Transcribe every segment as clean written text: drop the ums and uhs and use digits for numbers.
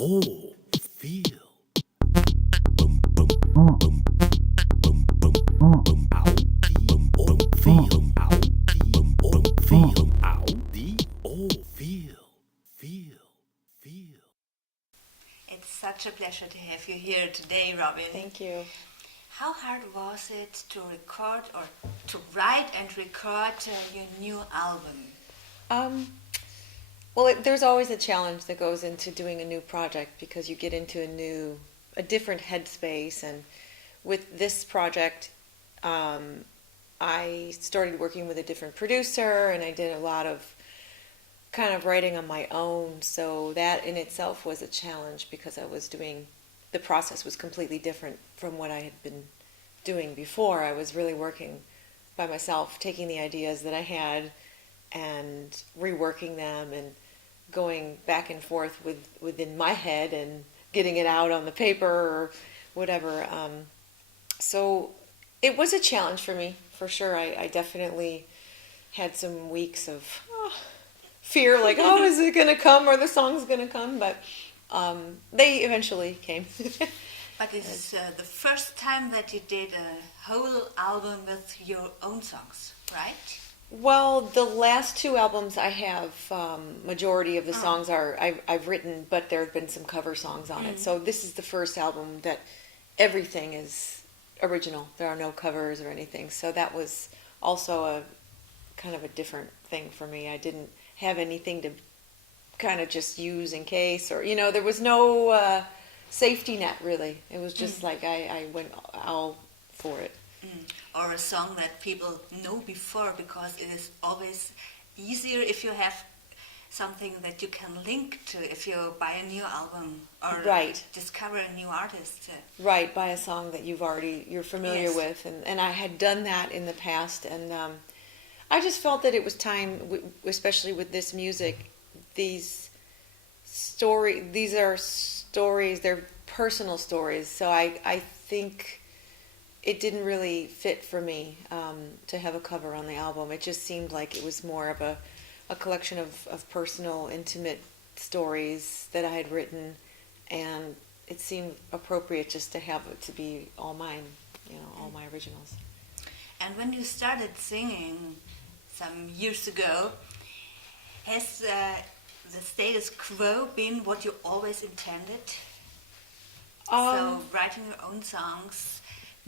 Oh, feel. Boom, boom, boom, boom, boom, boom, ow, dee, oh, feel, ow, dee, oh, feel, ow, dee, oh, feel, feel. It's such a pleasure to have you here today, Robin. Thank you. How hard was it to record or to write and record your new album? Um, well, there's always a challenge that goes into doing a new project because you get into a different headspace. And with this project, I started working with a different producer, and I did a lot of kind of writing on my own. So that in itself was a challenge because the process was completely different from what I had been doing before. I was really working by myself, taking the ideas that I had and reworking them and going back and forth within my head and getting it out on the paper or whatever. So it was a challenge for me, for sure. I definitely had some weeks of fear, like, oh, is it going to come or the song's going to come? But they eventually came. But this is the first time that you did a whole album with your own songs, right? Well, the last two albums I have, majority of the songs I've written, but there have been some cover songs on it. So this is the first album that everything is original. There are no covers or anything. So that was also a kind of a different thing for me. I didn't have anything to kind of just use in case, or there was no safety net really. It was just like I went all for it. Or a song that people know before, because it is always easier if you have something that you can link to if you buy a new album or Right. discover a new artist. Right, by a song that you're familiar Yes. with, and I had done that in the past, and I just felt that it was time, especially with this music. These are stories. They're personal stories. So I think it didn't really fit for me to have a cover on the album. It just seemed like it was more of a collection of personal, intimate stories that I had written, and it seemed appropriate just to have it to be all mine, all my originals. And when you started singing some years ago, has the status quo been what you always intended? So writing your own songs,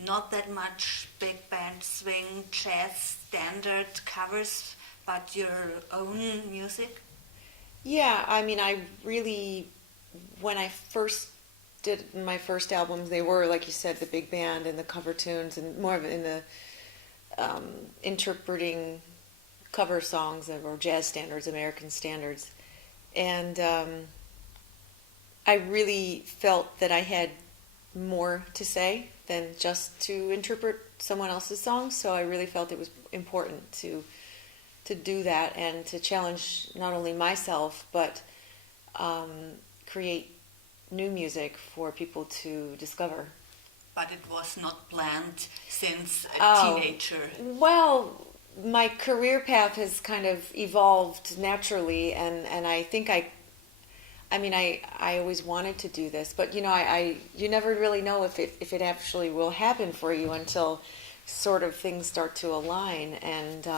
not that much big band swing, jazz, standard covers, but your own music? Yeah, I mean, when I first did my first albums, they were, like you said, the big band and the cover tunes, and more of in the interpreting cover songs or jazz standards, American standards. And I really felt that I had more to say than just to interpret someone else's songs. So I really felt it was important to do that and to challenge not only myself but create new music for people to discover. But it was not planned since a teenager. Well, my career path has kind of evolved naturally, and I think I always wanted to do this, but you never really know if it actually will happen for you until sort of things start to align. And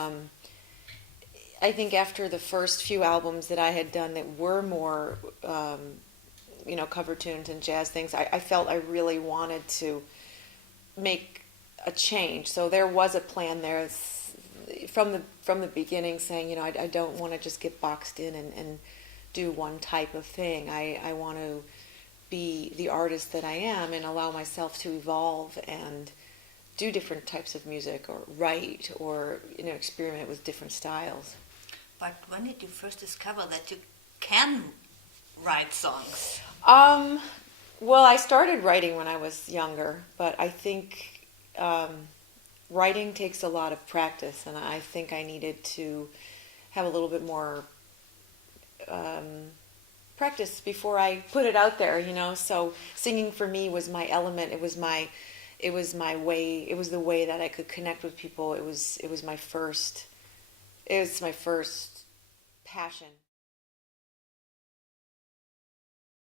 I think after the first few albums that I had done that were more cover tunes and jazz things, I felt I really wanted to make a change. So there was a plan there from the beginning, saying I don't want to just get boxed in and do one type of thing. I want to be the artist that I am and allow myself to evolve and do different types of music or write or experiment with different styles. But when did you first discover that you can write songs? Well, I started writing when I was younger, but I think writing takes a lot of practice, and I think I needed to have a little bit more practice before I put it out there, So singing for me was my element. It was my way. It was the way that I could connect with people. It was my first passion.